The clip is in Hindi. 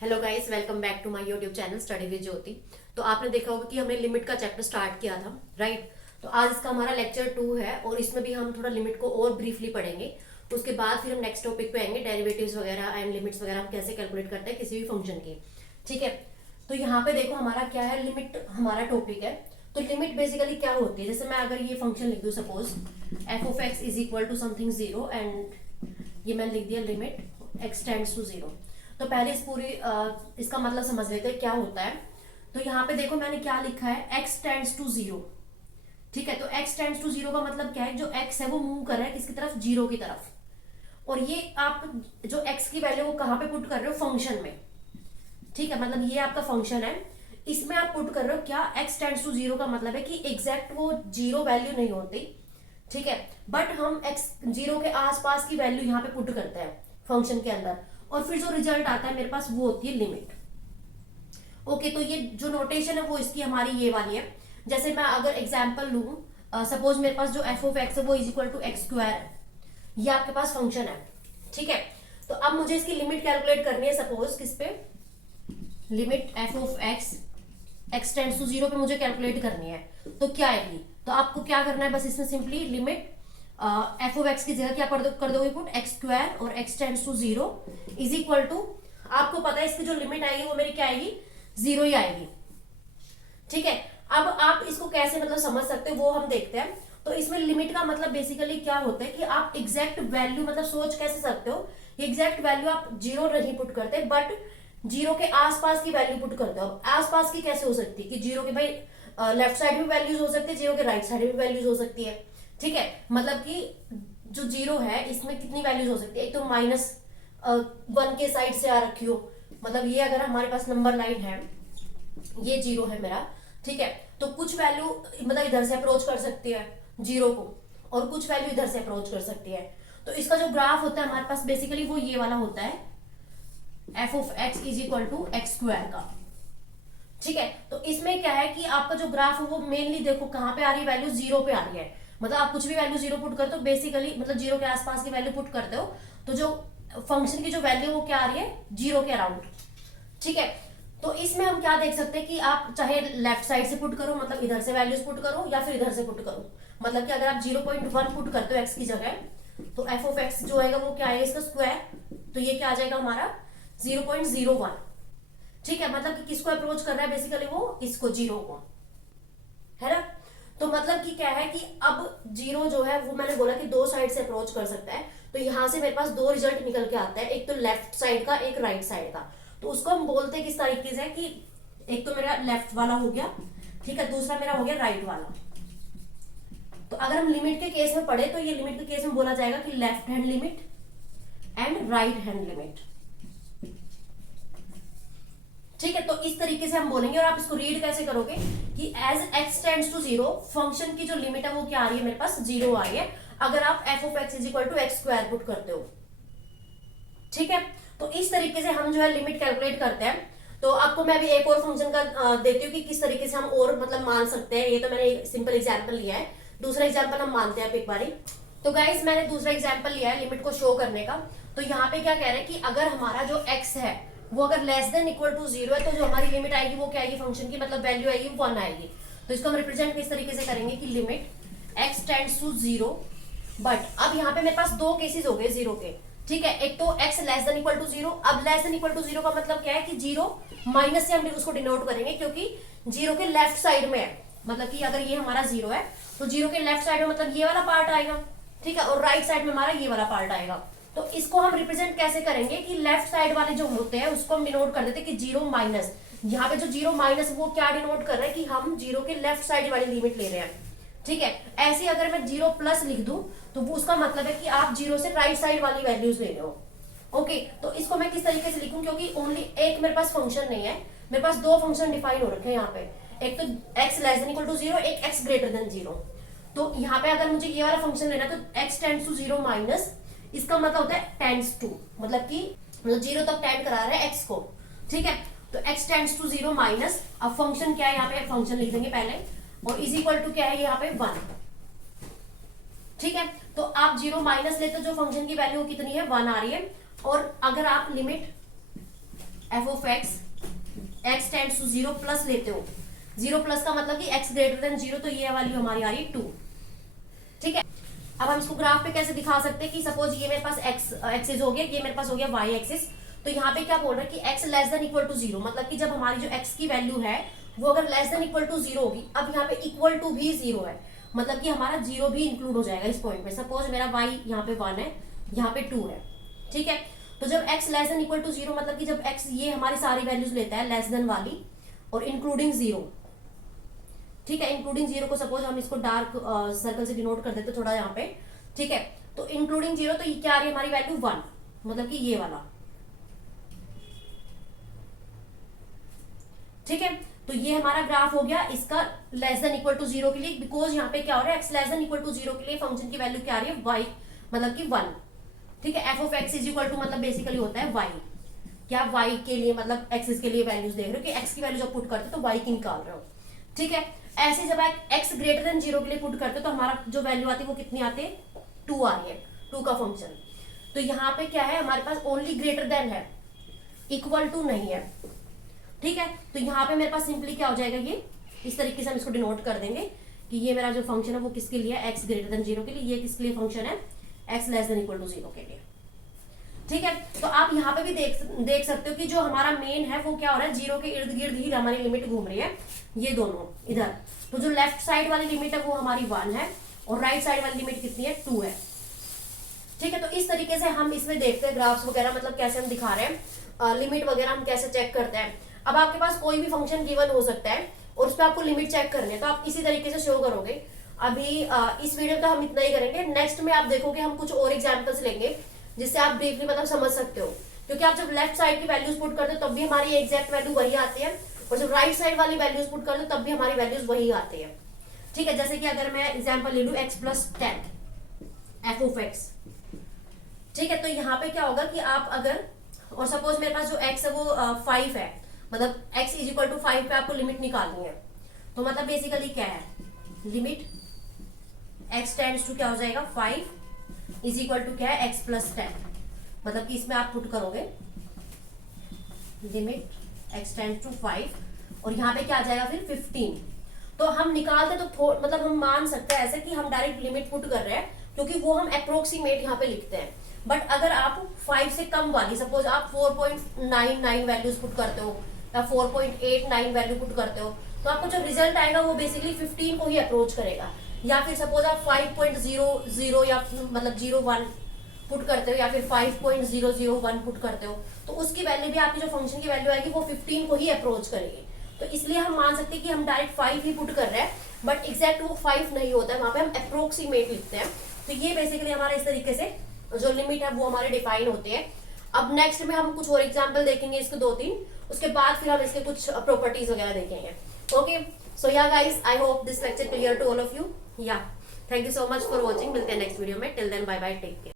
Hello guys, welcome back to my YouTube channel study with Jyoti. तो आपने देखा होगा कि हमने लिमिट का चैप्टर स्टार्ट किया था, राइट। तो आज इसका हमारा लेक्चर 2 है और इसमें भी हम थोड़ा लिमिट को और ब्रीफली पढ़ेंगे। उसके बाद फिर हम नेक्स्ट टॉपिक पे आएंगे, डेरिवेटिव्स वगैरह एंड लिमिट्स वगैरह हम कैसे कैलकुलेट करते हैं किसी भी फंक्शन की। ठीक है, तो यहाँ पे देखो हमारा क्या है, लिमिट हमारा टॉपिक है। तो लिमिट बेसिकली क्या होती है, जैसे मैं अगर ये फंक्शन लिख दूँ, suppose f of x is equal to something zero and ये मैंने लिख दिया limit x tends to zero. तो पहले इस पूरी इसका मतलब समझ लेते हैं क्या होता है। तो यहाँ पे देखो मैंने क्या लिखा है, x टेंड्स टू जीरो। ठीक है, तो x टेंड्स टू जीरो का मतलब क्या है, जो x है वो मूव कर रहा है किसकी तरफ, जीरो की तरफ। और ये आप जो x की वैल्यू वो कहाँ पे पुट कर रहे हो, फंक्शन में। ठीक है, मतलब ये आपका फंक्शन है, इसमें आप पुट कर रहे हो क्या, x टेंड्स टू जीरो का मतलब है कि एग्जैक्ट वो जीरो वैल्यू नहीं होती। ठीक है, बट हम x जीरो के आसपास की वैल्यू यहाँ पे पुट करते हैं फंक्शन के अंदर, और फिर जो रिजल्ट आता है मेरे पास वो होती है लिमिट। ओके, तो ये जो नोटेशन है वो इसकी हमारी ये वाली है। जैसे मैं अगर एग्जांपल लूं, सपोज मेरे पास जो एफ ऑफ एक्स है वो is equal to x square है, ये आपके पास फंक्शन है। ठीक है, तो अब मुझे इसकी लिमिट कैलकुलेट करनी है, सपोज किस पे, limit f of x x tends to zero पे मुझे कैलकुलेट करनी है। तो क्या आएगी, तो आपको क्या करना है, बस इसमें simply limit f of x की जगह क्या कर दोगे पुट, एक्स स्क्वायर और x tends to zero is equal to, आपको पता है इसकी जो लिमिट आएगी वो मेरी क्या आएगी, जीरो ही आएगी। ठीक है, अब आप इसको कैसे मतलब समझ सकते हो वो हम देखते हैं। तो इसमें लिमिट का मतलब बेसिकली क्या होता है कि आप एग्जैक्ट वैल्यू मतलब सोच कैसे सकते हो, एग्जैक्ट वैल्यू आप जीरो नहीं पुट करते, बट जीरो के आसपास की वैल्यू पुट करते हो। आसपास की कैसे हो सकती है कि जीरो के भाई लेफ्ट साइड भी वैल्यूज हो सकती है, जीरो के राइट साइड भी वैल्यूज हो सकती है। ठीक है, मतलब कि जो जीरो है इसमें कितनी वैल्यूज हो सकती है, एक तो माइनस वन के साइड से आ रखी हो, मतलब ये अगर हमारे पास नंबर लाइन है, ये जीरो है मेरा। ठीक है, तो कुछ वैल्यू मतलब इधर से अप्रोच कर सकती है जीरो को, और कुछ वैल्यू इधर से अप्रोच कर सकती है। तो इसका जो ग्राफ होता है हमारे पास बेसिकली वो ये वाला होता है, f of x is equal to x square का। ठीक है, तो इसमें क्या है कि आपका जो ग्राफ है वो मेनली देखो कहाँ पे आ रही है, वैल्यू जीरो पे आ रही है। मतलब आप कुछ भी वैल्यू जीरो पुट करते हो बेसिकली, मतलब जीरो के आसपास की वैल्यू पुट करते हो, तो जो फंक्शन की जो वैल्यू वो क्या आ रही है, जीरो के अराउंड। ठीक है, तो इसमें हम क्या देख सकते हैं कि आप चाहे लेफ्ट साइड से पुट करो, मतलब इधर से वैल्यूज पुट करो, या फिर इधर से पुट करो। मतलब कि अगर आप 0.1 पुट करते हो एक्स की जगह, तो एफ ऑफ एक्स जो आएगा वो क्या आएगा, इसका स्क्वायर, तो ये क्या आ जाएगा हमारा 0.01। ठीक है, मतलब कि किसको अप्रोच कर रहा है बेसिकली, वो इसको, जीरो को, है ना। तो मतलब कि क्या है कि अब जीरो जो है वो मैंने बोला कि दो साइड से अप्रोच कर सकता है। तो यहां से मेरे पास दो रिजल्ट निकल के आता है, एक तो लेफ्ट साइड का, एक राइट साइड का। तो उसको हम बोलते हैं किस तरीके से कि एक तो मेरा लेफ्ट वाला हो गया, ठीक है, दूसरा मेरा हो गया राइट वाला। तो अगर हम लिमिट के केस में पढ़े तो ये लिमिट के केस में बोला जाएगा कि left hand limit and right hand limit. ठीक है, तो इस तरीके से हम बोलेंगे, और आप इसको रीड कैसे करोगे कि as x tends to zero, function की जो लिमिट है वो क्या आ रही है मेरे पास, जीरो आ रही है, अगर आप f of x is equal to x square put करते हो। ठीक है, तो इस तरीके से हम जो है लिमिट कैलकुलेट करते हैं। तो आपको मैं अभी एक और फंक्शन का देती हूँ कि किस तरीके से हम और मतलब मान सकते हैं। ये तो मैंने सिंपल एग्जाम्पल लिया है, दूसरा एग्जाम्पल हम मानते हैं एक बारी। तो गाइस मैंने दूसरा एग्जाम्पल लिया है लिमिट को शो करने का। तो यहाँ पे क्या कह रहे हैं कि अगर हमारा जो x है वो अगर less than equal to zero है, तो जो हमारी लिमिट आएगी वो क्या आएगी, फंक्शन की मतलब वैल्यू आएगी वन आएगी। तो इसको हम रिप्रेजेंट किस तरीके से करेंगे कि limit x tends to zero, but अब यहाँ पे मेरे पास दो केसेस हो गए जीरो के। ठीक है, एक तो x less than equal to zero. अब less than equal to zero का मतलब क्या है कि जीरो माइनस से हम उसको डिनोट करेंगे, क्योंकि जीरो के लेफ्ट साइड में है। मतलब कि अगर ये हमारा जीरो है तो जीरो के लेफ्ट साइड में मतलब ये वाला पार्ट आएगा, ठीक है, और राइट साइड में हमारा ये वाला पार्ट आएगा। तो इसको हम रिप्रेजेंट कैसे करेंगे कि लेफ्ट साइड वाले जो होते हैं उसको हम डिनोट कर देते हैं कि जीरो माइनस। यहाँ पे जो जीरो माइनस वो क्या डिनोट कर रहा है कि हम जीरो के लेफ्ट साइड वाली लिमिट ले रहे हैं। ठीक है, ऐसे अगर मैं जीरो प्लस लिख दूं तो वो उसका मतलब है कि आप जीरो से राइट साइड वाली वैल्यूज ले रहे हो। ओके, तो इसको मैं किस तरीके से लिखूं, क्योंकि ओनली एक मेरे पास फंक्शन नहीं है, मेरे पास दो फंक्शन डिफाइन हो रखे हैं यहाँ पे, एक तो x less than equal to zero, एक x ग्रेटर देन जीरो। तो यहाँ पे अगर मुझे ये वाला फंक्शन लेना तो x tends to zero minus, इसका मतलब होता है टेंड्स टू, मतलब कि जीरो तक टेंड करा रहा है x को। ठीक है, तो x tends to zero minus, अब फंक्शन क्या है यहाँ पे, फंक्शन लिख देंगे पहले, और इज इक्वल टू क्या है यहाँ पे वन। ठीक है, तो आप जीरो माइनस लेते जो फंक्शन की वैल्यू कितनी है, वन आ रही है। और अगर आप limit f of x tends to 0 plus लेते हो, 0 प्लस का मतलब कि x ग्रेटर देन 0, तो ये वैल्यू हमारी आ रही है 2। ठीक है, अब हम इसको ग्राफ पे कैसे दिखा सकते हैं कि सपोज ये मेरे पास x एक्सिस हो गया, ये मेरे पास हो गया y एक्सिस। तो यहाँ पे क्या बोल रहा है कि x less than equal to 0, मतलब कि जब हमारी जो x की वैल्यू है वो अगर लेस देन इक्वल टू 0 होगी, अब यहाँ पे इक्वल टू भी 0 है, मतलब कि हमारा 0 भी इंक्लूड हो जाएगा इस पॉइंट में। सपोज मेरा y यहाँ पे 1 है, यहाँ पे 2 है। ठीक है, तो जब x less than equal to 0, मतलब कि जब x ये हमारी सारी वैल्यूज लेता है लेस देन वाली और इंक्लूडिंग 0। ठीक है, इंक्लूडिंग 0 को सपोज हम इसको डार्क सर्कल से डिनोट कर देते थोड़ा यहाँ पे। ठीक है, तो इंक्लूडिंग 0, तो ये क्या आ रही है हमारी वैल्यू 1, मतलब कि ये वाला। ठीक है, तो ये हमारा ग्राफ हो गया इसका लेस देन इक्वल टू 0 के लिए, बिकॉज यहाँ पे क्या हो रहा है x less than equal to 0 के लिए फंक्शन की वैल्यू क्या आ रही है y, मतलब कि 1। ठीक है, f of x is equal to मतलब बेसिकली होता है y, क्या y के लिए मतलब एक्सिस के लिए वैल्यूज देख रहे हो कि x की वैल्यू जब पुट करते हो तो y की निकाल रहे हो। ठीक है, ऐसे जब x ग्रेटर देन 0 के लिए पुट करते हो तो हमारा जो वैल्यू आती है वो कितनी आती है, 2 आ रही है, 2 का फंक्शन। तो यहाँ पे क्या है हमारे पास ओनली ग्रेटर देन है, इक्वल टू नहीं है। ठीक है, तो यहाँ पे मेरे पास सिंपली क्या हो जाएगा, ये इस तरीके से हम इसको डिनोट कर देंगे कि ये मेरा जो फंक्शन है वो किसके लिए है, x ग्रेटर देन 0 के लिए, ये किसके लिए फंक्शन है, x less than equal to 0 के लिए। ठीक है, तो आप यहाँ पे भी देख सकते हो कि जो हमारा मेन है वो क्या हो रहा है, 0 के इर्द गिर्द ही हमारी लिमिट घूम रही है, ये दोनों इधर। तो जो लेफ्ट साइड वाली लिमिट है वो हमारी 1 है और राइट साइड वाली लिमिट कितनी है, 2 है। ठीक है, तो इस तरीके से हम इसमें देखते हैं ग्राफ्स वगैरह, मतलब कैसे हम दिखा रहे हैं, लिमिट वगैरह हम कैसे चेक करते हैं। अब आपके पास कोई भी फंक्शन गिवन हो सकता है और उस पर आपको लिमिट चेक करनी है, तो आप इसी तरीके से शो करोगे। अभी इस वीडियो तो हम इतना ही करेंगे, नेक्स्ट में आप देखोगे हम कुछ और एग्जांपल्स लेंगे जिससे आप ब्रीफली मतलब समझ सकते हो, क्योंकि आप जब लेफ्ट साइड की वैल्यूज पुट करते हो तब भी हमारी एग्जैक्ट वैल्यू वही आती है, और जब राइट साइड वाली वैल्यूज पुट करते हो तब भी हमारी वैल्यूज वही आती है। ठीक है, जैसे कि अगर मैं एग्जाम्पल ले लूँ x plus 10 F of x. ठीक है, तो यहाँ पे क्या होगा कि आप अगर, और सपोज मेरे पास जो x है वो 5 है, मतलब x इज इक्वल टू 5 पे आपको लिमिट निकालनी है, तो मतलब बेसिकली क्या है, लिमिट x टेंड्स टू क्या हो जाएगा 5 इज इक्वल टू क्या है x प्लस 10, मतलब कि इसमें आप पुट करोगे लिमिट x टेंड्स टू 5 और यहाँ पे क्या आ जाएगा फिर 15। तो हम निकालते तो मतलब हम मान सकते हैं ऐसे कि हम डायरेक्ट लिमिट पुट कर रहे हैं, क्योंकि वो हम अप्रोक्सीमेट यहाँ पे लिखते हैं। बट अगर आप 5 से कम वाली, सपोज आप 4.99 वैल्यूज पुट करते हो या 4.89 वैल्यू पुट करते हो, तो आपको जो रिजल्ट आएगा वो बेसिकली 15 को ही अप्रोच करेगा। या फिर सपोज आप 5.00 या मतलब 01 पुट करते हो या फिर 5.001 पुट करते हो, तो उसकी वैल्यू भी आपकी जो फंक्शन की वैल्यू आएगी वो 15 को ही अप्रोच करेगी। तो इसलिए हम मान सकते हैं कि हम डायरेक्ट 5 ही पुट कर रहे हैं, बट एग्जैक्ट वो 5 नहीं होता है, वहां पे हम अप्रोक्सीमेट लिखते हैं। तो ये बेसिकली हमारा इस तरीके से जो लिमिट है वो हमारे डिफाइन होते हैं। अब नेक्स्ट में हम कुछ और एग्जांपल देखेंगे इसके 2-3, उसके बाद फिर हम इसके कुछ प्रॉपर्टीज वगैरह देखेंगे। Okay, so ya guys, I hope this lecture clear to all of you. Ya thank you so much for watching, मिलते हैं नेक्स्ट वीडियो में। Till then bye bye, take care.